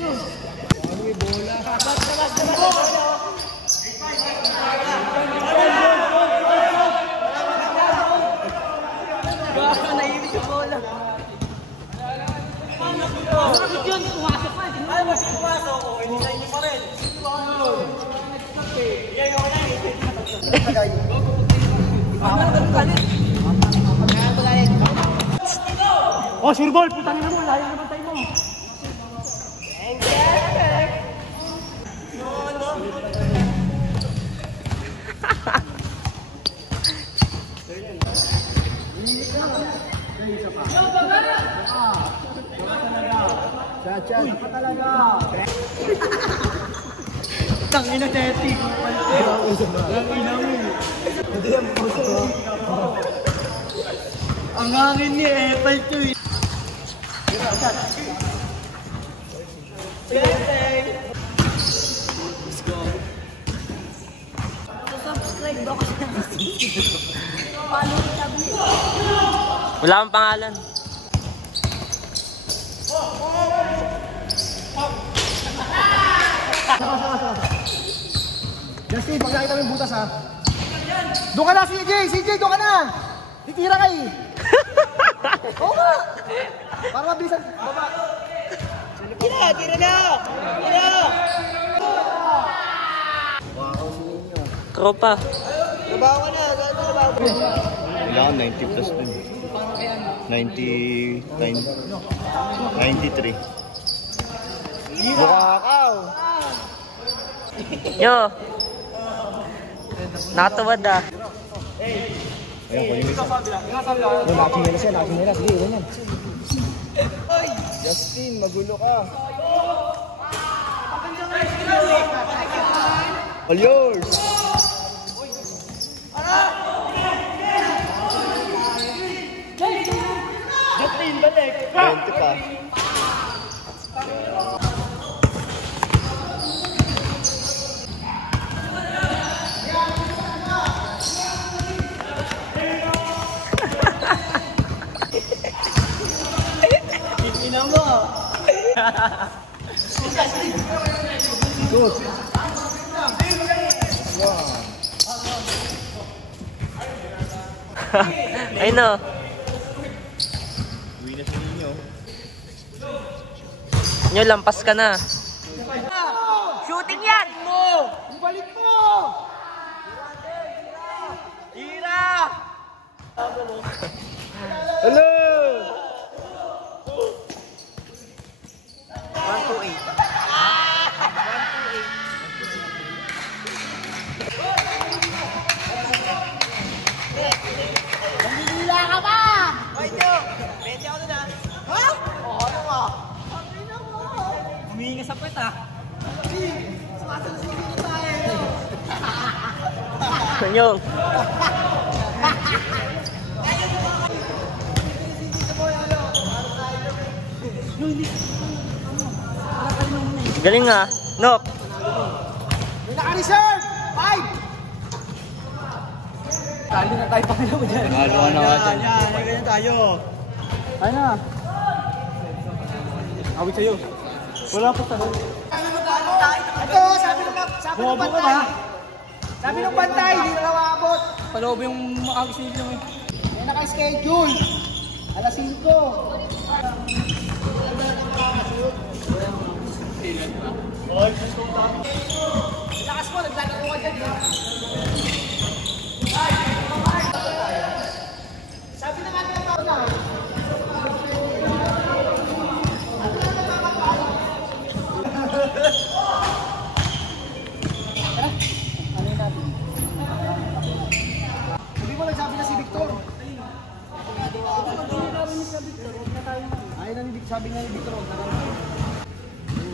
Ano yung bola? Baka naibig yung bola. Bakit yun? Pumasok pa. Ay, mas pumasok ako. Hindi na inyo pa rin. Oh, sure ball! Putangin na mo! Layo naman tayo mo! Uy! Tangina Teti! Ang hangin ni Ethel to eh! Let's go! Subscribe ako siya. Paano sabi? Wala akong pangalan. Justin, pag nakita mo yung butas ha. Doon ka na CJ! CJ, doon ka na! Titira ka eh! Oo nga! Para mabilisan. Baba! Tira! Tira na! Tira! Wow, sininyo. Tropa. Trabaho ka na. Trabaho ka na. Kailangan 90 plus din. 93. Bukakaw! Yo! Nakatuwad ah. Ayan, kunin mo isa. Nakachinelas yan, nakachinelas. Sige, ganyan. Justin, magulo ka. All yours! Justin, balik! 20 pa. Ina mo! Good! Ay no. Uwi na sa ninyo. Nyo, lampas ka na. Shooting yan! Ibalik mo! Tira! Hello! 128. Nanginila ka ba? Ay, Diyo! Pwede ako na. Ha? Oo, ano ka? Humingi ka sa puwet ah. Sanyong. Galing nga. Nok. May naka-reserve! 5! Tali na tayo pakila mo dyan. Nalo na nga dyan. Yan, ganyan tayo. Ay na. Awit sa'yo. Wala pa tayo. Ito, sabi ng bantay. Sabi ng bantay, hindi na nawabot. Paloob yung makagis nila mo. May naka-schedule. Alas 5. Lakas mo, naglalaro ka dyan. Sabi na nga ng tao na. Sabi mo, nagsabi na si Victor. Ayaw na ni Victor, sabi nga ni Victor.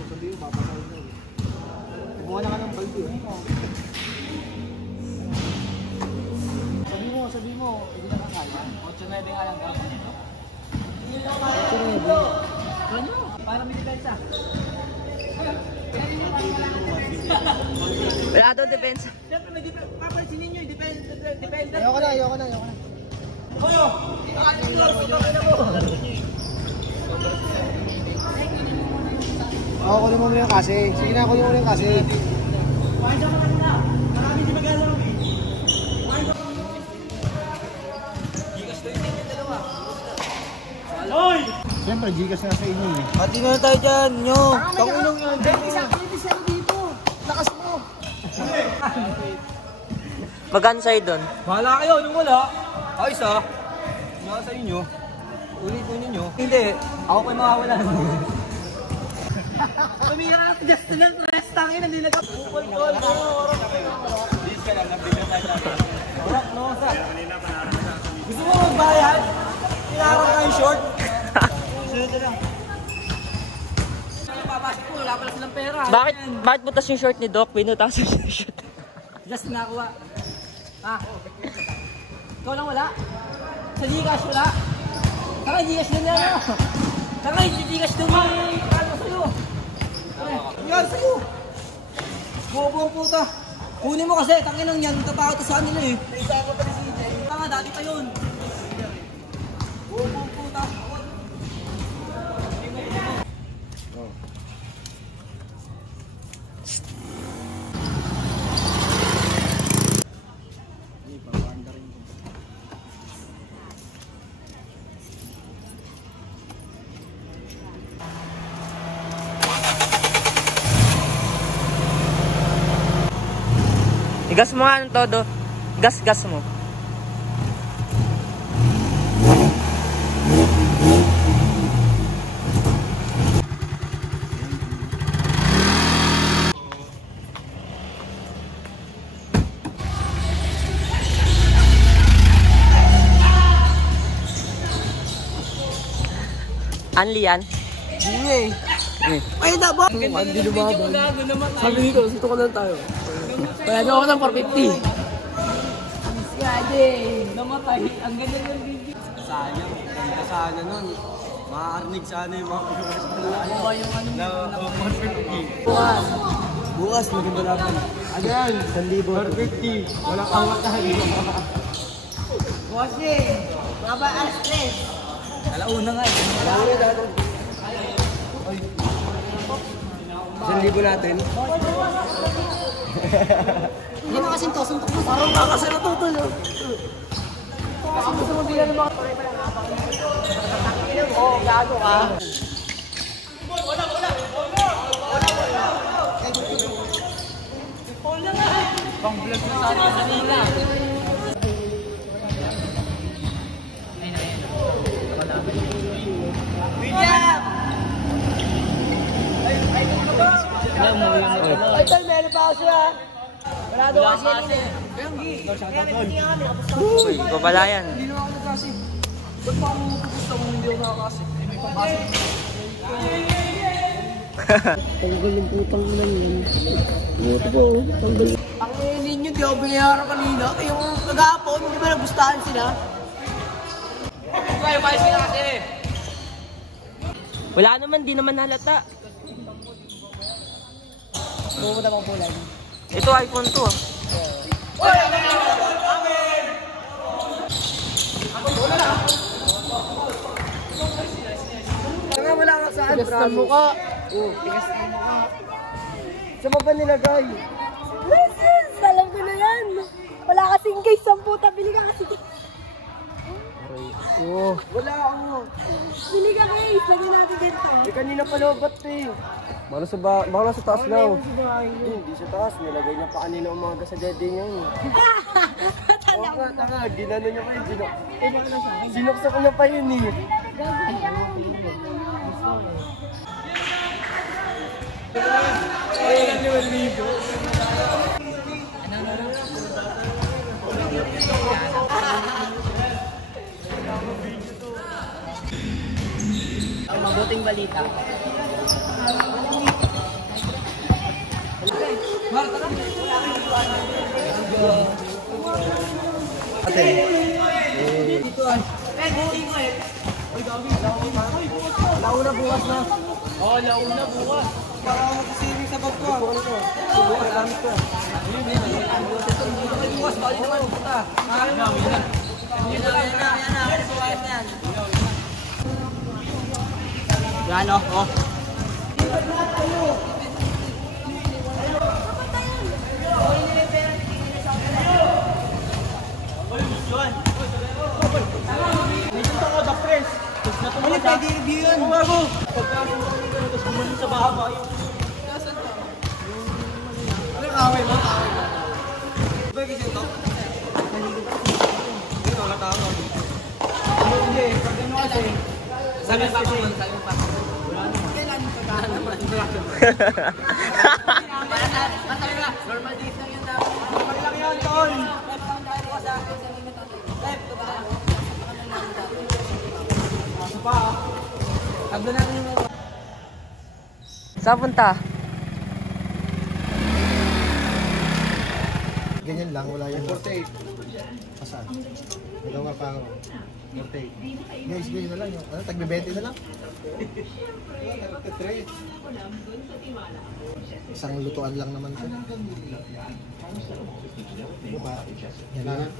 Sabi mo, papasawin na. Kumuha na ka ng balde. Sabi mo, hindi na kakaya. 8-9 nga lang gawin nito. 8-9. Ano? Para may depensa. Wala daw depensa. Siyempre, may papansinin nyo, depende. Ayoko na. Ano? Ano mo? Oo, kunin mo muna yung kasi. Sige na, kunin mo muna yung kasi. Siyempre, Gcash na sa inyo eh. Pati na tayo dyan, nyo. Tangulong yun. Sa dito. Lakas mo. Magkano sa'yo doon? Bahala kayo, nung wala. Ayos ah. Mga sa inyo. Ulit-ulit nyo. Hindi, ako pa makawalan. Pamira na just na stress tangin. Hindi na kapupol-pol. Orak, no, sa. Gusto mo magbayad? Tinarang ka yung short? Sunod na lang. Papasok ko, wala pala silang pera. Bakit butas yung short ni Doc? Pinutasan yung short. Just nakuha. Ah. Ikaw lang wala? Sa Gcash wala? Saka Gcash din yan ano? Saka Gcash din mo. Ano sa'yo? Yan sa'yo. Bobo ang puta. Kunin mo kasi, tanginang yan. Tatakot sa nila eh. Naisa ko pa ni CJ. Tanga, dati pa yun. Bobo ang puta. Igas mo nga ng todo. Gas mo. Anli yan? Hindi eh. Ay, dabo! Hindi lumaban. Sabi nito, sito ka lang tayo. Kaya nyo ako ng 450. Siyade! Namatay. Ang ganda ng video. Sayang. Ganda sana nun. Makakarinig sana yung mga viewers ko na ano ba yung ano na 450. Bukas, maganda laban. Ano yan? 450. Walang awat na hali. Bossing. Baba ang stress. Alauna nga eh. Alauna dati. 1,000 natin. Hindi mo kasing to, suntok mo. Parang nga kasi natutulog. Kasi gusto mo bilang ng mga... Oo, gago ka. Pang-vlog na sa atin kanina. William! Ay, tal, meron pa ako siya. Wala daw kasi yan eh. Kaya may pati nga kami, kapos ka. Uy, papalayan. Hindi naman ako nagkasi. Ba't pa ako gusto kung hindi ako nakakasi? May papasok. Tanggal yung putang lang yan. Ito po, tanggal. Ang ninyo, di ako binayaran kanina. Yung kagapon, hindi ba nagustahan sila? Kaya pa sila kasi. Wala naman, di naman halata. Bumuta pang pulay. Ito iPhone 2 ah. Tanga, wala ka saan. Tigas ng mukha. Oo, tigas ng mukha. Saan mo ba nilagay? Alam ko na yan. Wala kasing case ang puta. Bili ka kasi. Oo. Wala ako. Bili ka case. Lagyan natin dito. Eh, kanina pa lobat eh. Baka nasa taas lang. Hindi sa taas. Nilagay niya pa kanina umaga sa dede niya eh. Oo nga, tanga. Ginano niya pa yun. Sinuksak niya pa yun eh. Mabuting balita. Launa bukas na. Oo, launa bukas. Para ako magkasiling sa bag ko. Bukas, gamit ko. Bukas, balik naman puta. Yan oh. Ulit, pwede review yun. Tapos bumunod sa baha ba? Ano kaway mo? Ba kasi ito? Ito, wala tao. Hindi, pag ano kasi. Sabi pa ako man, sabi pa ako. Kailan yung pagkakaroon? Normal days lang yun dapat. Normal lang yun, tol. Ano pa? Tablo natin yung mga... Saan punta? Ganyan lang, wala yung 48. Asan? Nagawa pa ako. 48. Guys, ganyan na lang yung, ano, tagbe-20 na lang. Isang lutuan lang naman ito. Diba? Yan na.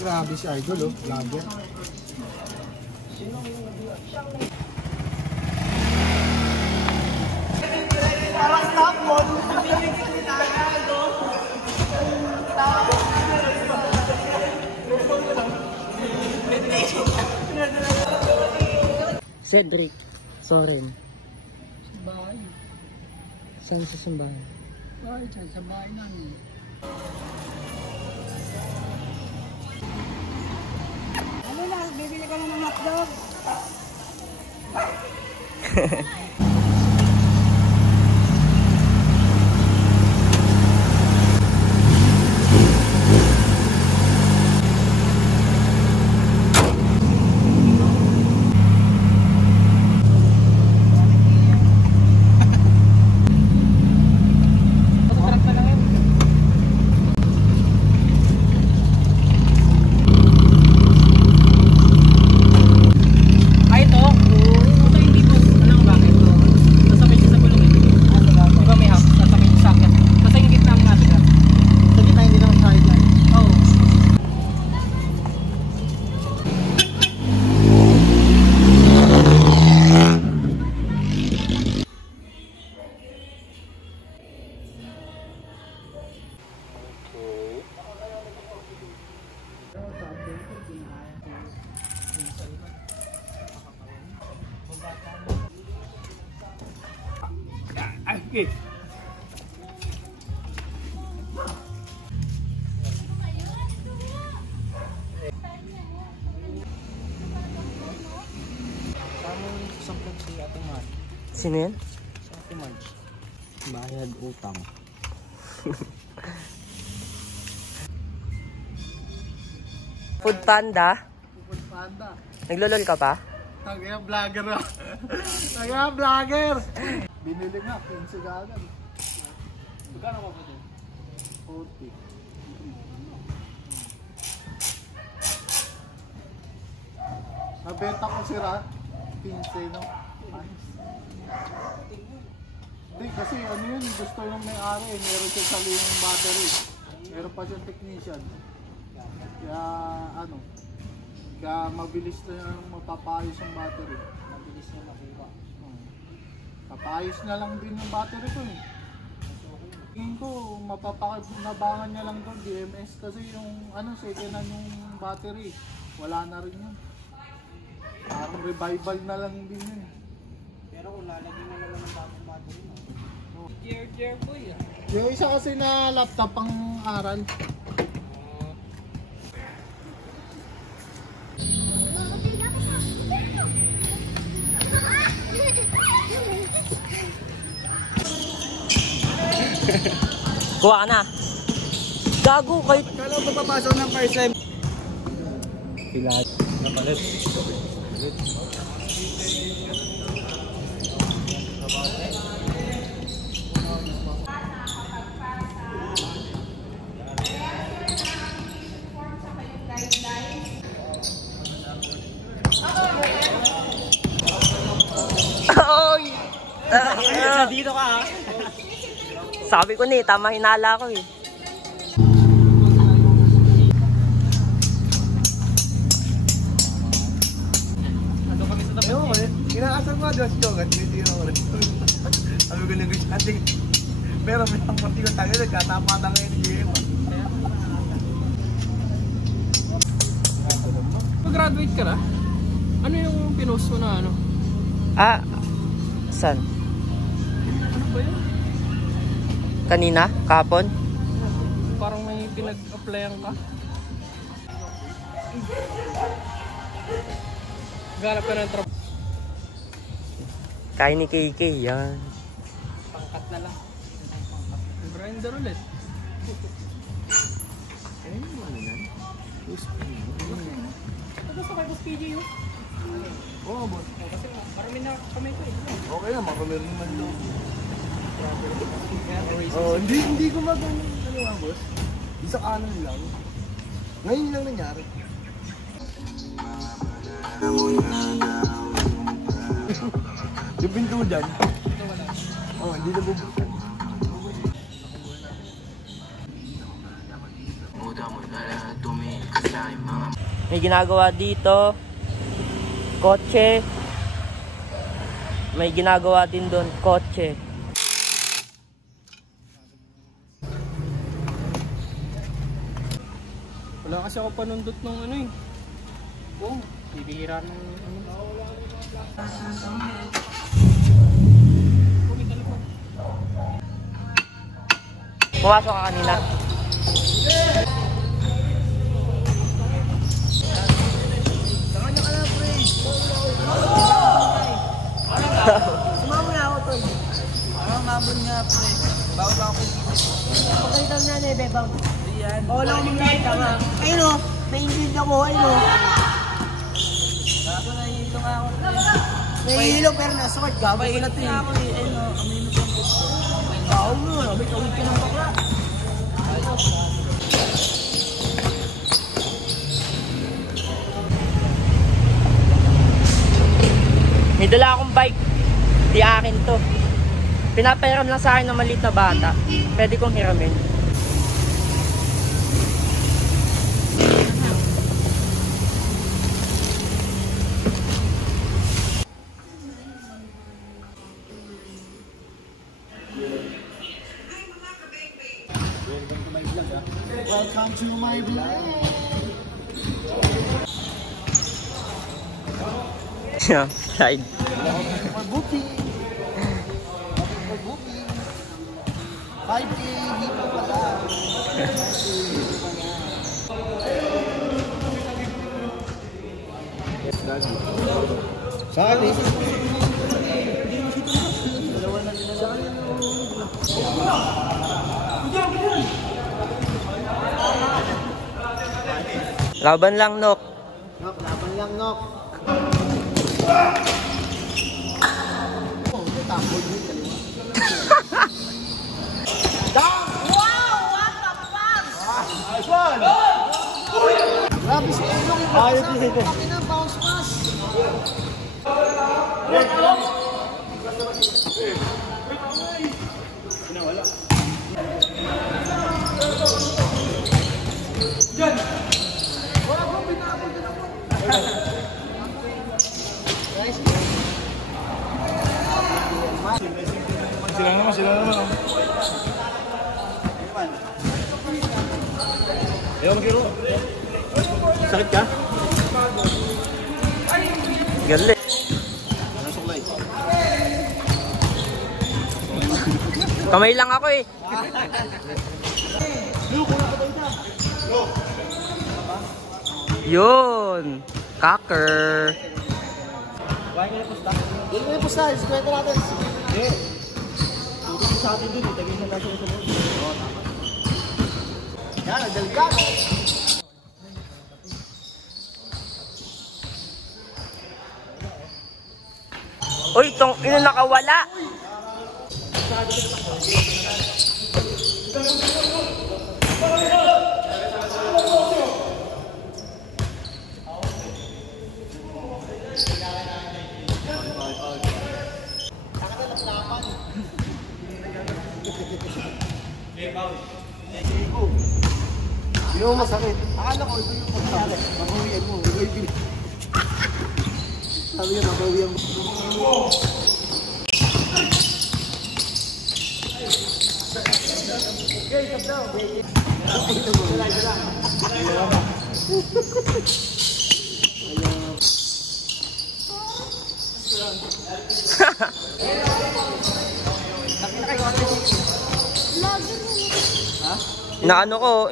Grabe si Idol, oh. Vlogger. Parang stop mo. Cedric Soren. Saan sa simbahan? Ano lang, bibili ka ng hotdog. Ay, ito. Ito yung dipos. Alam mo bakit? Sasakay siya sa gulong eh. Di ba may house? Sasakay siya sa akin. Basta yung gitna ang natin. Sa gitna, hindi naman sa highline. Oo. Sino yan? Bayad utang. Food Panda? Food Panda. Naglolol ka pa? Tagay vlogger na. Tagay vlogger. Binili nga, 15 ka agad. Magkano pa ba ito? 40. Nabenta ko sira. 15 no? Hindi kasi ano yun, gusto yung may-ari. Meron siya sariling battery. Meron pa siyang technician. Kaya ano, kaya mabilis na yung mapapayos yung battery. Mabilis na makuha. Papayos na lang din yung battery ko eh. Tingin ko, mapapakinabangan niya lang doon, DMS. Kasi yung ano, second hand yung battery. Wala na rin yun. Parang revival na lang din yun. Pero kung lalagyan na naman ng bagong battery mo. Dear boy ah. Yung isa kasi na laptop pang aral. Kuha ka na. Gago kahit... Kala ko papasok ng first time. Pilat. Napalit. Ay! Dito ka ha? Sabi ko ni, tama hinala ko eh. Inaasan nga Diyos yung at titira ko rin. Sabi ko negosyante. Pero may ang pati ko tayo, nagkatapatan ngayon ni Jim. Mag-graduate ka na? Ano yung pinost mo na ano? Ah, saan? Ano ba yun? Kanina? Kahapon? Parang may pinag-applyan ka. Ganap ka ng trabaho. Kaya ni KK, yan. Pangkat na lang. Grinder ulit. Ito sa kay Boss PG yun? Oo, boss. Kasi marami na kami ko eh. Okay na, makamero naman doon. Hindi ko magano ano nga, boss. Isa kanan lang. Ngayon lang nangyari. Yung pinto dyan. Oo, hindi na bubuksan. May ginagawa dito. Kotse. May ginagawa din doon. Kotse. Wala kasi ako panundot ng ano eh. Oo, bibihira ng ano. Pumasok ka kanina. Sumama na ako, tol. Mamabon nga, pre. Bago ba ako? Pagkalitan na, nebe, bang. Oo lang akong mga tama. Ayun o, na-injured ako, ayun o. Gago, nahihilo nga ako. Nahihilo, pero nasakot. Gago ko na ito eh. Ayun o, amoy mo pang gusto. Gago mo, abay, kawid ka ng bakla. May dala akong bike. Di akin to. Pinapahiram lang sa akin ng maliit na bata. Pwede kong hiramin. Welcome to my vlog. Yeah, slide. For booking. For booking. 5K, hindi pa pala. 5K, hindi pa pala. Saan eh? Laban lang, Nok. Nok, laban lang, Nok. Oh, may tapol din kaliwa. Nice one! Grabe si Eno, ayos din ito. Pakina, bounce pass. Sila naman. Ayaw mag-iro. Sakit ka? Galit. Kamay lang ako eh. Yun. Cocker. Hindi ko yung pusta, iskwento natin. Hindi. Tutusin sa atin dun, itagin na lang sa loob. Oo, tama. Yan, nagdalgado. Uy, itong ina nakawala. Hindi mo masakit. Akala ko ito yung pagkakit. Mabawian mo. Sabi niya, mabawian mo.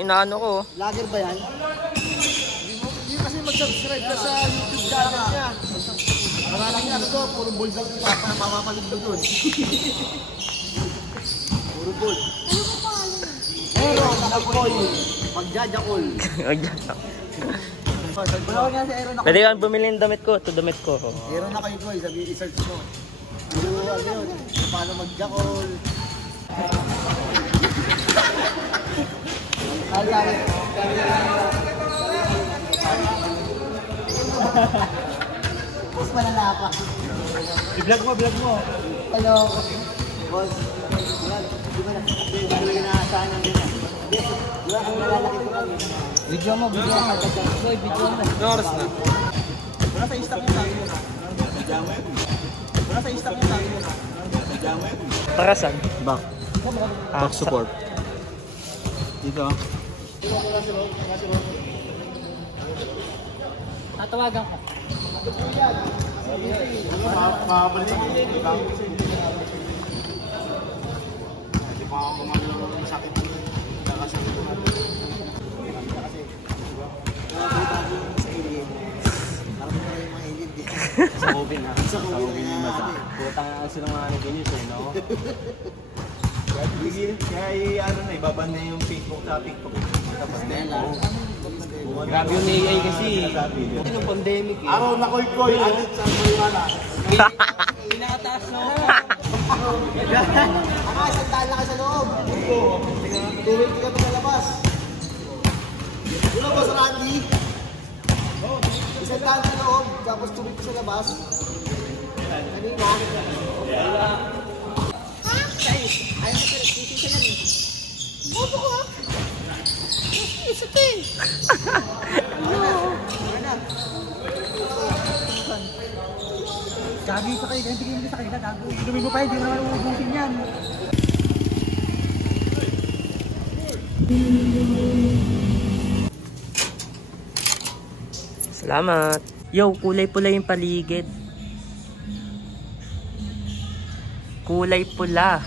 Inaano ko. Vlogger ba yan? Hindi kasi mag-subscribe ka sa YouTube channel niya. Maraming ano to, puro bulls ang papapaligdo dun. Puro bulls. Pero, nakakoy. Magjajakol. Pwede kang bumili ng damit ko. Ito damit ko. Meron na kayo ko, i-search mo. Pero ano yun, paano magjakol. Tapos malala pa. I-vlog mo. Hello. Boss. Di ba inaasahan ng ganyan? Di ba ang malalaki ko kami? Video mo. Boy, video mo. Oras na. Wala sa stock mo sa akin. Wala sa stock mo sa akin. Para saan? Back. Back support. Dito. Tatawagan ko. Mabalik. Hindi pa ako gumagalaw ng sakit. Nakasakit ko na. Sa Robin ha. Sa Robin masa. Putang sila mga naginis eh, no? Kaya ano na, ibaban na yung Facebook sa TikTok. Tapos na yan. Grabe yung AI kasi. Ito ng pandemic eh. Araw na koy-koy. Alit sa koy-wala. Pinakataas no? Isang daan na ka sa loob. Tuwid ka pa nalabas. Di ba, Boss Randy? Isang daan sa loob, tapos tuwid ka sa labas. Kanina. Bobo ko ah. Isa to eh. Gabi sa kayo, ganti kayo sa kanila, gago. Dumi mo pa, hindi naman uubusin yan. Salamat. Yo, kulay pula yung paligid. Kulay pula.